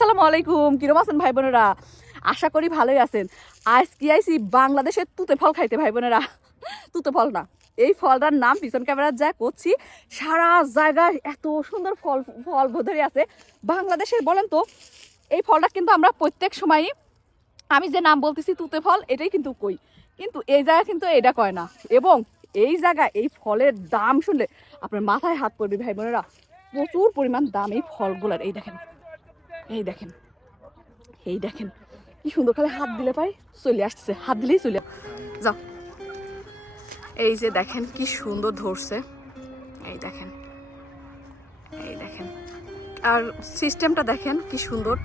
আসসালামু আলাইকুম। কিরম আছেন ভাই বোনেরা? আশা করি ভালোই আছেন। আজ কি আইসি বাংলাদেশের তুতে ফল খাইতে ভাই বোনেরা। তুতে ফল না, এই ফলটার নাম পিছন ক্যামেরা যা করছি, সারা জায়গায় এত সুন্দর ফল ফল ধরে আছে। বাংলাদেশের বলেন তো, এই ফলটা কিন্তু আমরা প্রত্যেক সময়ই, আমি যে নাম বলতেছি তুতে ফল, এটাই কিন্তু কই। কিন্তু এই জায়গা কিন্তু এটা কয় না। এবং এই জায়গায় এই ফলের দাম শুনলে আপনার মাথায় হাত পড়বে ভাই বোনেরা। প্রচুর পরিমাণ দাম এই ফলগুলোর, এই দেখেন। এই দেখেন এই দেখেন, কি সুন্দর খালি হাত দিলে পাই চলে আসতেছে, হাত দিলেই চলে যাও। এই যে দেখেন, কি সুন্দর ধরছে। এই দেখেন এই দেখেন। আর সিস্টেমটা দেখেন, কি সুন্দর।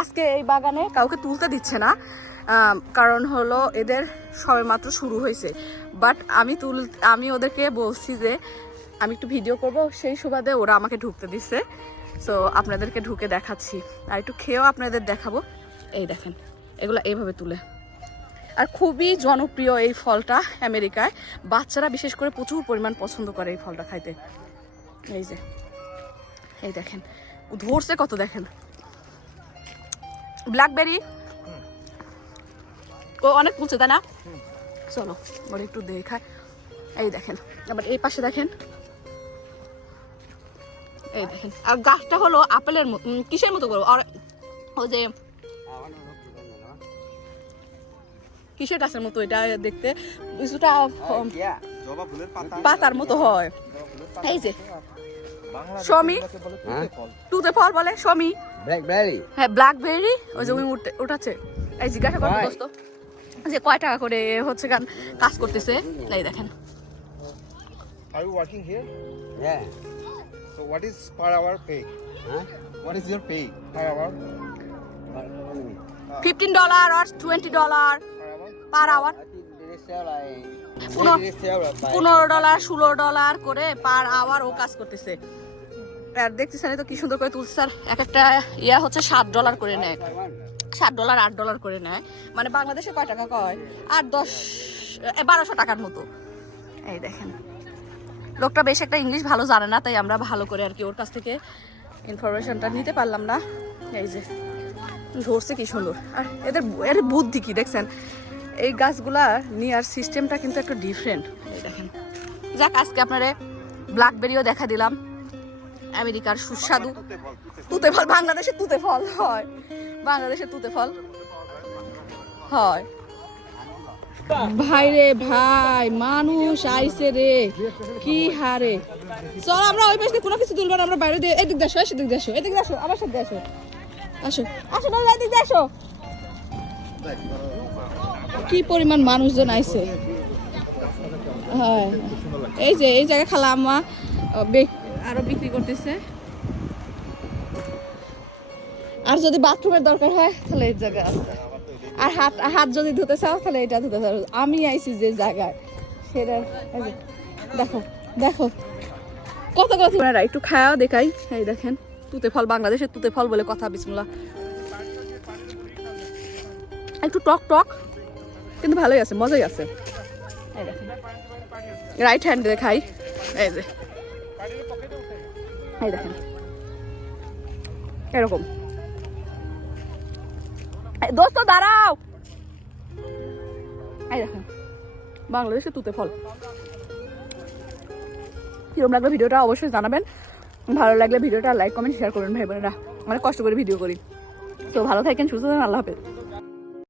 আজকে এই বাগানে কাউকে তুলতে দিচ্ছে না কারণ হলো এদের সবেমাত্র শুরু হয়েছে। বাট আমি তুল, আমি ওদেরকে বলছি যে, আমি একটু ভিডিও করব, সেই সুবাদে ওরা আমাকে ঢুকতে দিচ্ছে। সো আপনাদেরকে ঢুকে দেখাচ্ছি। আর একটু খেয়েও আপনাদের দেখাবো। এই দেখেন এগুলো এইভাবে তুলে। আর খুবই জনপ্রিয় এই ফলটা আমেরিকায়। বাচ্চারা বিশেষ করে প্রচুর পরিমাণ পছন্দ করে এই ফলটা খাইতে। এই যে এই দেখেন ধরছে কত দেখেন। ব্ল্যাকবেরি ও অনেক উঁচু তাই না? চলো ওর একটু দেখায় এই দেখেন আবার এই পাশে দেখেন। এই দেখেন। আর গাছটা হলো আপেলের মতো কিসের মতো করব? আর ওই যে কিসের গাছের মতো এটা দেখতে? কিছুটা পাতার মতো হয়। এই যে? এগুলোকে বলে তুতে হ্যাঁ? ফল। বলে সমী ব্ল্যাকবেরি। হ্যাঁ ব্ল্যাকবেরি ওই যে উনি উঠাচ্ছে। এই জিজ্ঞাসা করব দোস্ত। যে কয় টাকা করে হচ্ছে গান কাজ করতেছে। এই দেখেন। Are you working here? হ্যাঁ So what is per hour pay? হ্যাঁ What is your pay per hour? Fifteen dollar R twenty dollar Per hour? Per hour পনেরো পনেরো ডলার ষোলো ডলার করে পার আওয়ার ও কাজ করতেছে। আর দেখতেছেন তো কি সুন্দর করে তুলছে স্যার। এক একটা ইয়া হচ্ছে সাত ডলার করে নেয়। সাত ডলার আট ডলার করে নেয়। মানে বাংলাদেশে কয় টাকা কয়? আট দশ বারোশো টাকার মতো। এই দেখেন। লোকটা বেশ একটা ইংলিশ ভালো জানে না তাই আমরা ভালো করে আর কি ওর কাছ থেকে ইনফরমেশনটা নিতে পারলাম না। এই যে ধরছে কি সুন্দর। আর এদের এর বুদ্ধি কি দেখছেন? এই গাছগুলা নেওয়ার সিস্টেমটা কিন্তু একটু ডিফারেন্ট দেখেন। যাক আজকে আপনারে ব্ল্যাকবেরিও দেখা দিলাম। আমেরিকার সুস্বাদু তুতে ফল, তুতে তুতে ফল বাংলাদেশে তুতে ফল হয়। বাংলাদেশে তুতে ফল হয়। ভাই রে ভাই, মানুষ আইছে রে। কি হারে। চল, আমরা ওই পাশে কোনো কিছু তুলবো না, আমরা বাইরে দিয়ে এদিক দেখো এদিক দেখো এদিক দেখো আমার সাথে আসো। আসো আসো না এদিক দেখো কি পরিমাণ মানুষজন আইছে। হ্যাঁ। এই যে, এই জায়গায় খালা আমা আরও বিক্রি করতেছে। আর যদি বাথরুমের দরকার হয়, তাহলে এই জায়গায় আছে আর হাত হাত যদি ধুতে চাও, তাহলে এটা ধুতে চাও আমি আইছি যে জায়গায়। সেটা দেখো দেখো। কত কত আপনারা একটু খাওয়া দেখাই। এই দেখেন, তুতে ফল, বাংলাদেশের তুতে ফল বলে কথা, বিসমুল্লাহ। একটু টক টক, কিন্তু ভালোই আছে, মজাই আছে। রাইট হ্যান্ড দেখাই এই যে, এই দেখেন, এরকম। দোস্ত, দাঁড়াও। এই দেখেন বাংলাদেশে তুতে ফল। কিরম লাগল ভিডিওটা অবশ্যই জানাবেন। ভালো লাগলে ভিডিওটা লাইক, কমেন্ট শেয়ার করবেন ভাই বোনেরা। অনেক কষ্ট করে ভিডিও করি। তো ভালো থাকেন, সুস্থ থাকেন, আল্লাহ হাফেজ।